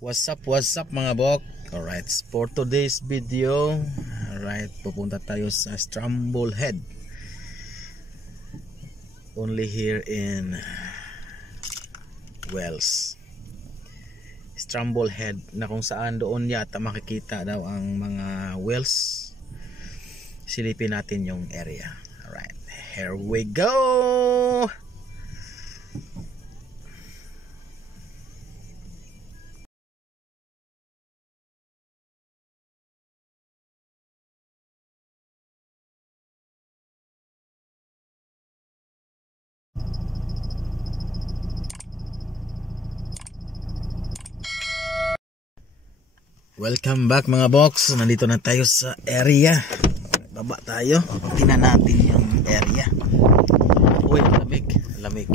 What's up mga bok? Alright, for today's video, alright, pupunta tayo sa Stramblehead. Only here in Wales. Stramblehead, na kung saan doon yata makikita daw ang mga whales. Silipin natin yung area. Alright, here we go! Welcome back mga box. Nandito na tayo sa area. Baba tayo. Tingnan natin yung area. Uy, lamig. Lamig.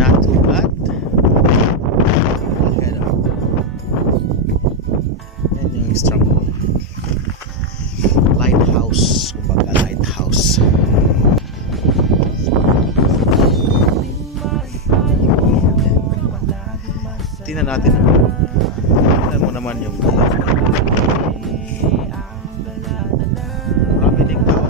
Not too bad. Yan yung Stramblehead lighthouse. Kumbaga lighthouse. Tingnan natin. Tingnan mo naman yung marami ding tao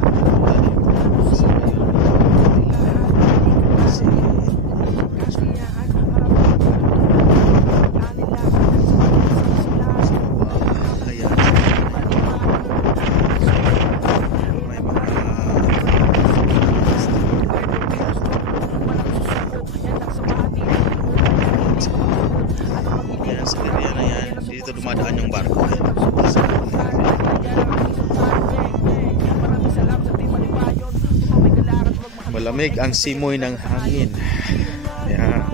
dumadaan yung barko. Malamig ang simoy ng hangin. Yeah.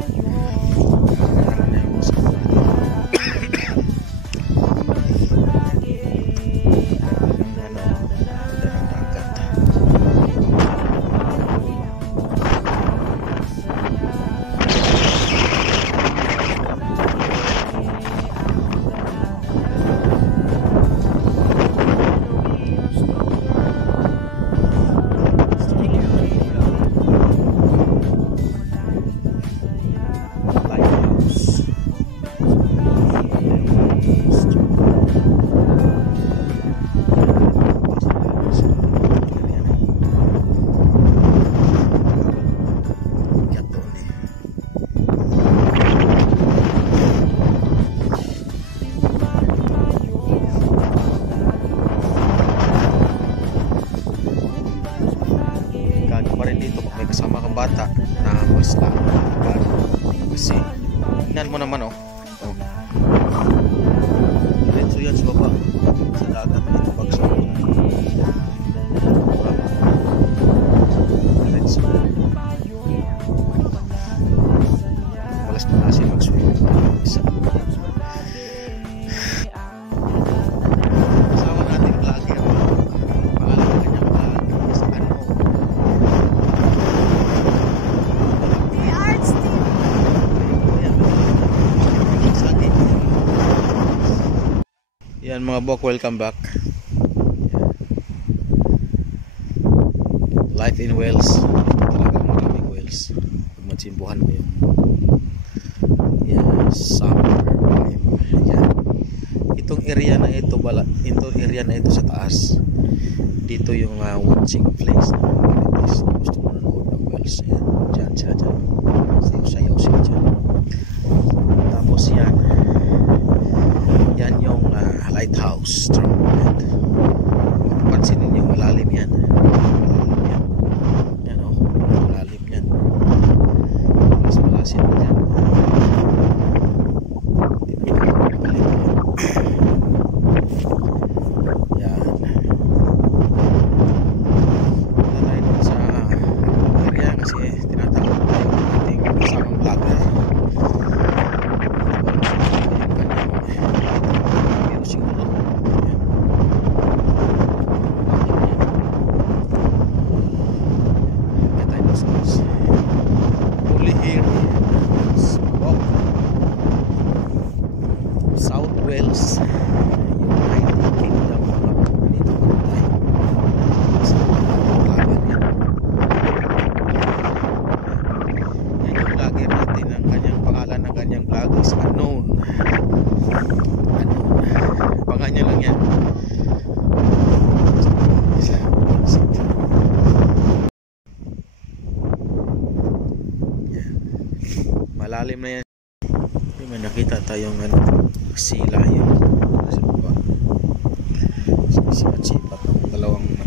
Dito kung may kasama kang bata na mas lang kasi tingnan mo naman diretso yan sa baba sa dagat dito bagso diretso malas na kasi mag-swim isa kasama natin lagi ang pangalan kanyang vlog sa yan mga bok, welcome back. Life in Wales, talagang maraming Wales. Pag matsimbuhan mo yung summer time. Yan. Itong area na ito, sa taas, dito yung watching place na gusto mo nanood ng Wales. Yan, dyan. Sayaw siya dyan. Tapos yan yung lighthouse Stramblehead. Mapapansin ninyo malalim yan. Malalim yan. Mas malasin mo yan. Yan. Punta tayo sa area kasi tinatawag tayo Unknown. Abangan nyo lang yan. Malalim na yan. May nakita tayong sila yun sa baba. Sipat-sipat ng dalawang